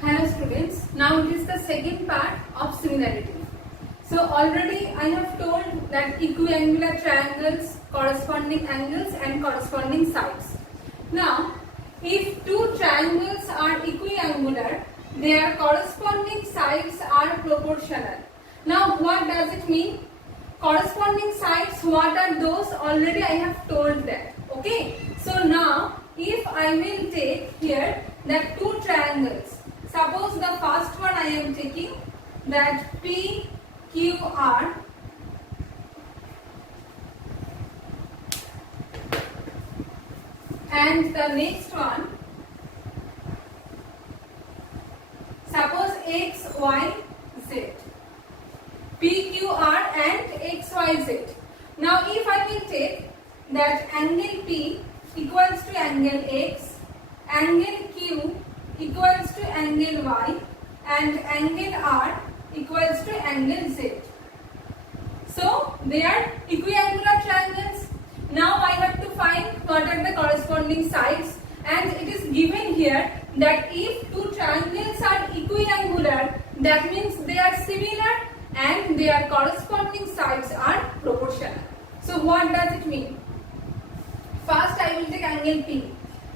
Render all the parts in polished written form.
Hello students, now it is the second part of similarity. So already I have told that equiangular triangles, corresponding angles and corresponding sides. Now if two triangles are equiangular, their corresponding sides are proportional. Now what does it mean? Corresponding sides, what are those? Already I have told that. Okay. So now if I will take here that two triangles. Suppose the first one I am taking that PQR and the next one suppose XYZ. PQR and XYZ. Now if I will take that angle P equals to angle X, angle Q equals to angle Y and angle R equals to angle Z. So they are equiangular triangles. Now I have to find what are the corresponding sides, and it is given here that if two triangles are equiangular, that means they are similar and their corresponding sides are proportional. So what does it mean? First I will take angle P.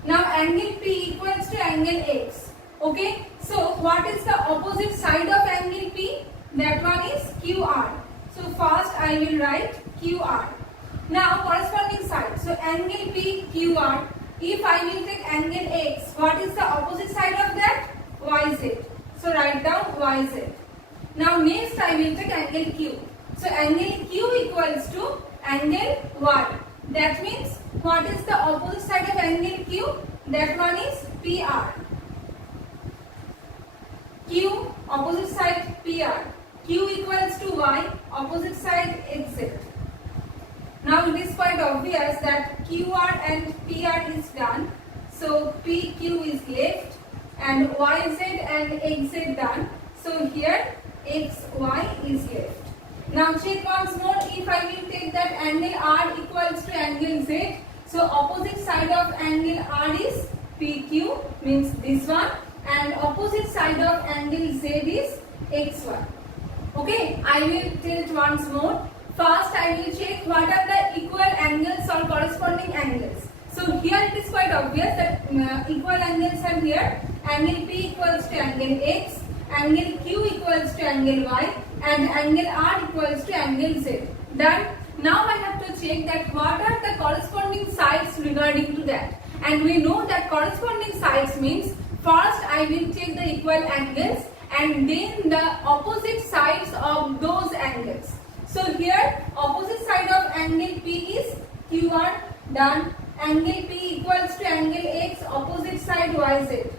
Now angle P equals to angle X. Okay. So what is the opposite side of angle P? That one is QR. So first I will write QR. Now corresponding side. So angle P QR. If I will take angle X, what is the opposite side of that? YZ. So write down YZ. Now next I will take angle Q. So angle Q equals to angle Y. That means what is the opposite side of angle Q? That one is PR. Q, opposite side PR. Q equals to Y, opposite side XZ. Now it is quite obvious that QR and PR is done. So PQ is left and YZ and XZ done. So here XY is left. Now check once more. If I will take that angle R equals to angle Z. So opposite side of angle R is PQ, means this one, and opposite side of angle Z is XY. Okay, I will tell it once more. First I will check what are the equal angles or corresponding angles. So here it is quite obvious that equal angles are here. Angle P equals to angle X, angle Q equals to angle Y and angle R equals to angle Z. Done. Now I have to check that what are the corresponding sides regarding to that. And we know that corresponding sides means first I will take the equal angles and then the opposite sides of those angles. So here opposite side of angle P is QR. Done. Angle P equals to angle X, opposite side YZ.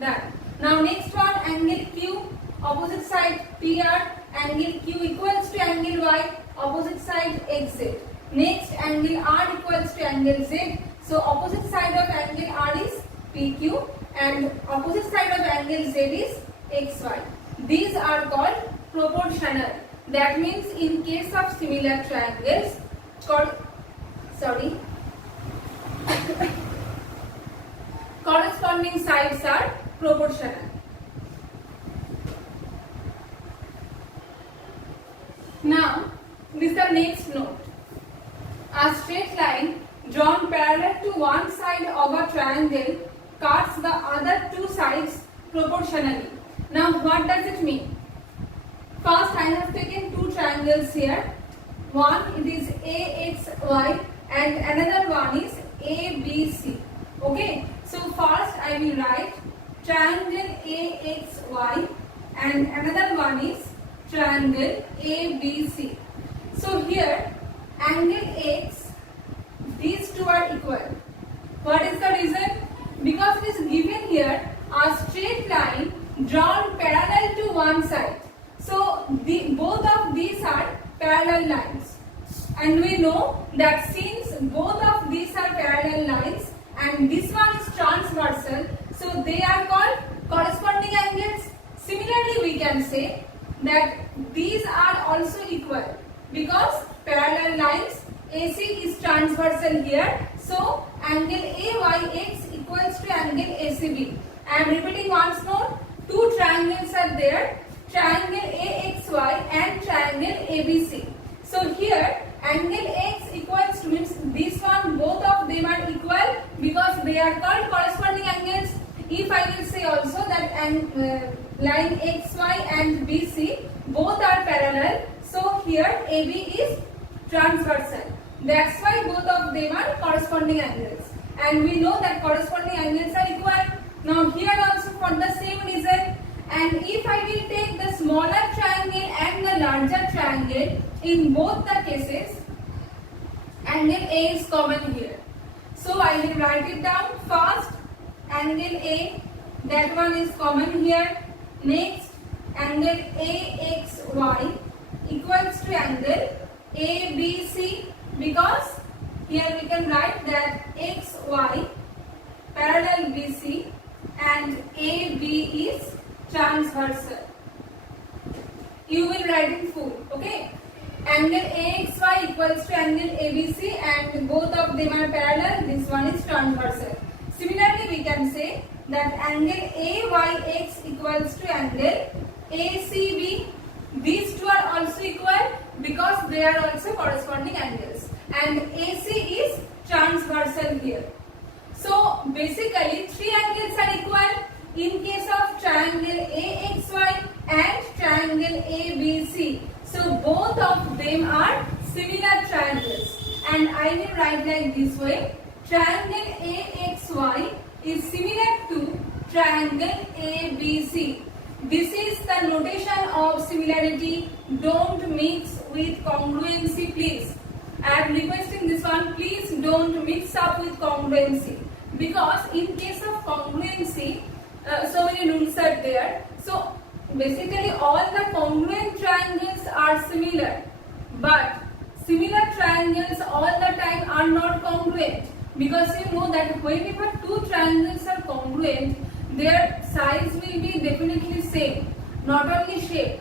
Done. Now next one angle Q, opposite side PR, angle Q equals to angle Y, opposite side XZ. Next angle R equals to angle Z. So opposite side of angle R is PQ and opposite side of angle Z is XY. These are called proportional. That means in case of similar triangles, corresponding sides are proportional. Now, this is the next note. A straight line drawn parallel to one side of a triangle cuts the other two sides proportionally. Now, what does it mean? First, I have taken two triangles here. One it is AXY and another one is ABC. Okay. So first I will write triangle AXY and another one is triangle ABC. So here angle X, these two are equal. What is the reason? Because it is given here a straight line drawn parallel to one side. So both of these are parallel lines. And we know that since both of these are parallel lines and this one is transversal, so they are called corresponding angles. Similarly, we can say that these are also equal because parallel lines AC is transversal here. So angle AYX equals to angle ACB. I am repeating once more. Two there, triangle AXY and triangle ABC. So here angle X equals to means this one, both of them are equal because they are called corresponding angles. If I will say also that line XY and BC both are parallel, so here AB is transversal. That's why both of them are corresponding angles. And we know that corresponding angles are equal. Now here also for the same reason. And if I will take the smaller triangle and the larger triangle, in both the cases, angle A is common here. So I will write it down. First, angle A, that one is common here. Next, angle AXY equals to angle ABC, because here we can write that XY parallel BC and AB is transversal. You will write in full, okay? Angle AXY equals to angle ABC and both of them are parallel. This one is transversal. Similarly, we can say that angle AYX equals to angle ACB. These two are also equal because they are also corresponding angles. And AC is transversal here. So basically, three angles are equal in case of triangle AXY and triangle ABC. So both of them are similar triangles. And I will write like this way. Triangle AXY is similar to triangle ABC. This is the notation of similarity. Don't mix with congruency, please. I am requesting this one, please don't mix up with congruency. Because in case of congruency, so many rules are there. So basically all the congruent triangles are similar. But similar triangles all the time are not congruent. Because you know that whenever two triangles are congruent, their size will be definitely same. Not only shape.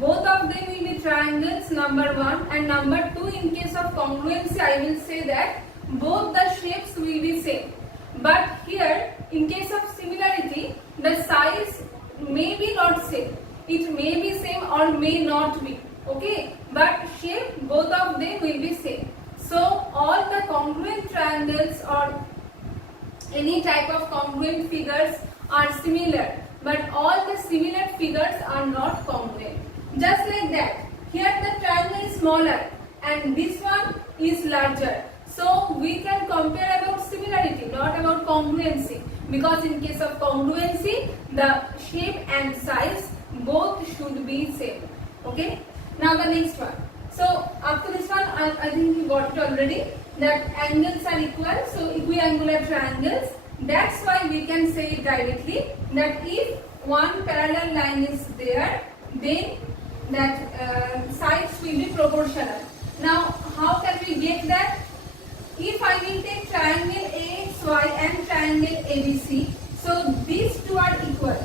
Both of them will be triangles, number one. And number two, in case of congruency, I will say that both the shapes will be same. But here, in case of similarity, the size may be not same. It may be same or may not be. Okay. But shape, both of them will be same. So, all the congruent triangles or any type of congruent figures are similar. But all the similar figures are not congruent. Just like that. Here the triangle is smaller and this one is larger. So we can compare about similarity, not about congruency. Because in case of congruency, the shape and size both should be same. Okay. Now the next one. So after this one, I think you got it already. That angles are equal. So equiangular triangles. That's why we can say it directly that if one parallel line is there, then that sides will be proportional. Now how can we get that? If I will take triangle AXY and triangle ABC, so these two are equal.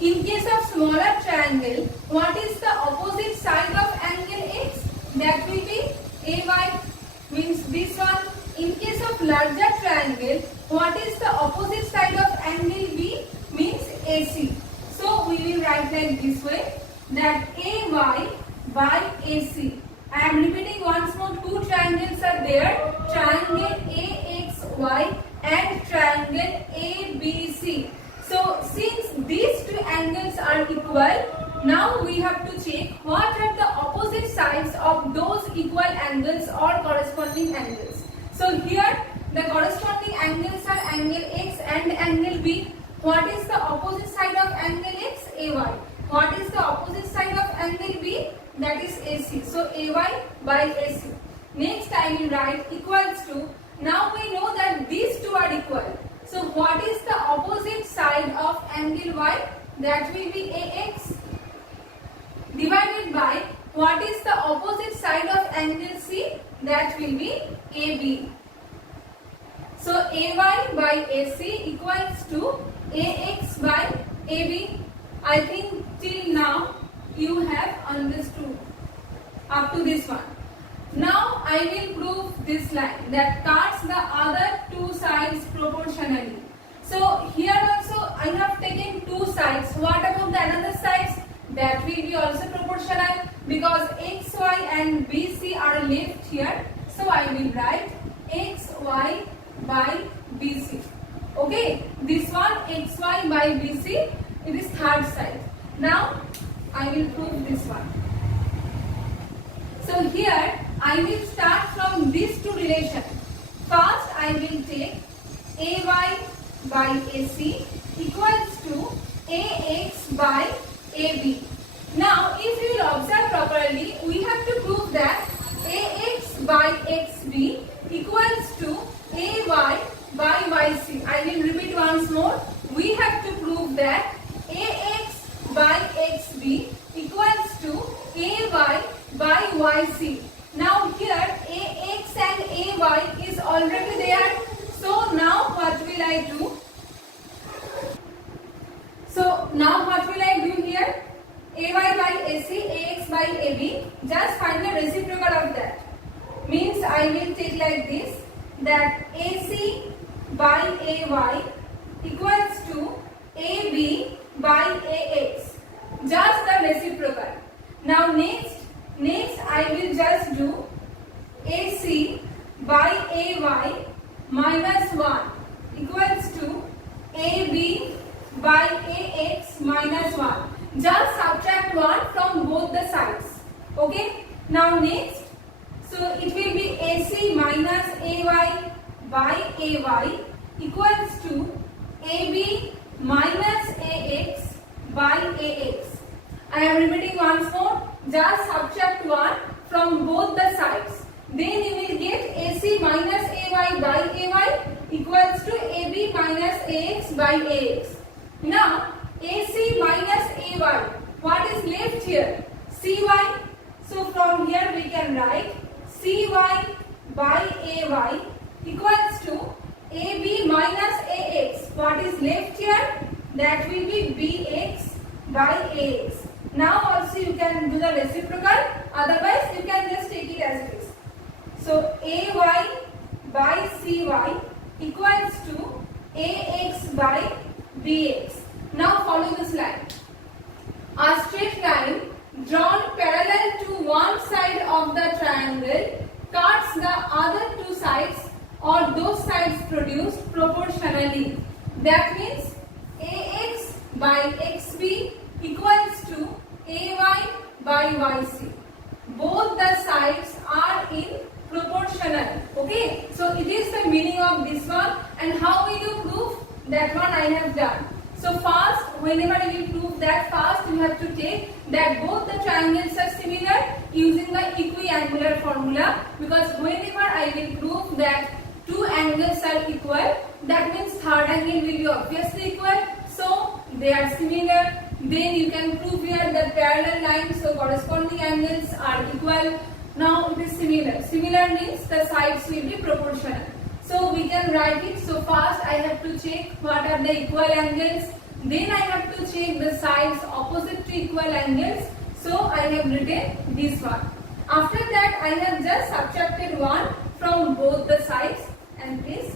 In case of smaller triangle, what is the opposite side of angle X? That will be AY, means this one. In case of larger triangle, what is the opposite side of angle B? Means AC. So we will write like this way, that AY by AC. I am repeating once more, two triangles are there, triangle AXY and triangle ABC. So since these two angles are equal, now we have to check what are the opposite sides of those equal angles or corresponding angles. So here the corresponding angles are angle X and angle B. What is the opposite side of angle X? AY. What is the opposite side of angle B? That is AC. So AY by AC. Next I will write equals to. Now we know that these two are equal. So what is the opposite side of angle Y? That will be AX divided by what is the opposite side of angle C? That will be AB. So AY by AC equals to AX by AB. I think till now you have understood up to this one. Now I will prove this line that cuts the other two sides proportionally. So here also I have taken two sides. What about the another sides, that will be also proportional because xy and bc are left here. So I will write xy by bc. Okay, this one xy by bc, it is third side. Now I will prove this one. So here I will start from these two relations. First I will take ay by ac equals to ax by ab. Now if you will observe properly, we have to prove that ax by xb equals to ay by yc. I will repeat once more. We have to prove that ax by xb equals to ay by yc. Now here ax and ay is already there. So now what will I do? So now what will I do here? Ay by ac, ax by ab. Just find the reciprocal of that. Means I will take like this, that ac by ay equals to ab by ax. Just the reciprocal. Now next I will just do ac by ay minus 1 equals to ab by ax minus 1. Just subtract 1 from both the sides. Okay. Now next, so it will be ac minus ay by ay equals to ab minus ax by ax. I am repeating once more. Just subtract 1 from both the sides. Then you will get ac minus ay by ay equals to ab minus ax by ax. Now ac minus ay, what is left here? Cy. So from here we can write cy by ay equals to ab minus ax. What is left here? That will be bx by ax. Now also you can do the reciprocal, otherwise you can just take it as it is. So ay by cy equals to ax by bx. Now follow this line. A straight line drawn parallel to one side of the triangle cuts the other two sides or those sides produced proportionally. That means ax by xb equals to ay by yc. Both the sides are in proportional. Okay, so it is the meaning of this one. And how will you prove? That one I have done. So first, whenever you will prove that, first you have to take that both the triangles are similar using the equiangular formula, because whenever I will prove that two angles are equal, that means third angle will be obviously equal. So they are similar. Then you can prove here that parallel lines, so corresponding angles are equal. Now it is similar. Similar means the sides will be proportional. So we can write it. So first I have to check what are the equal angles. Then I have to check the sides opposite to equal angles. So I have written this one. After that I have just subtracted 1 from both the sides and this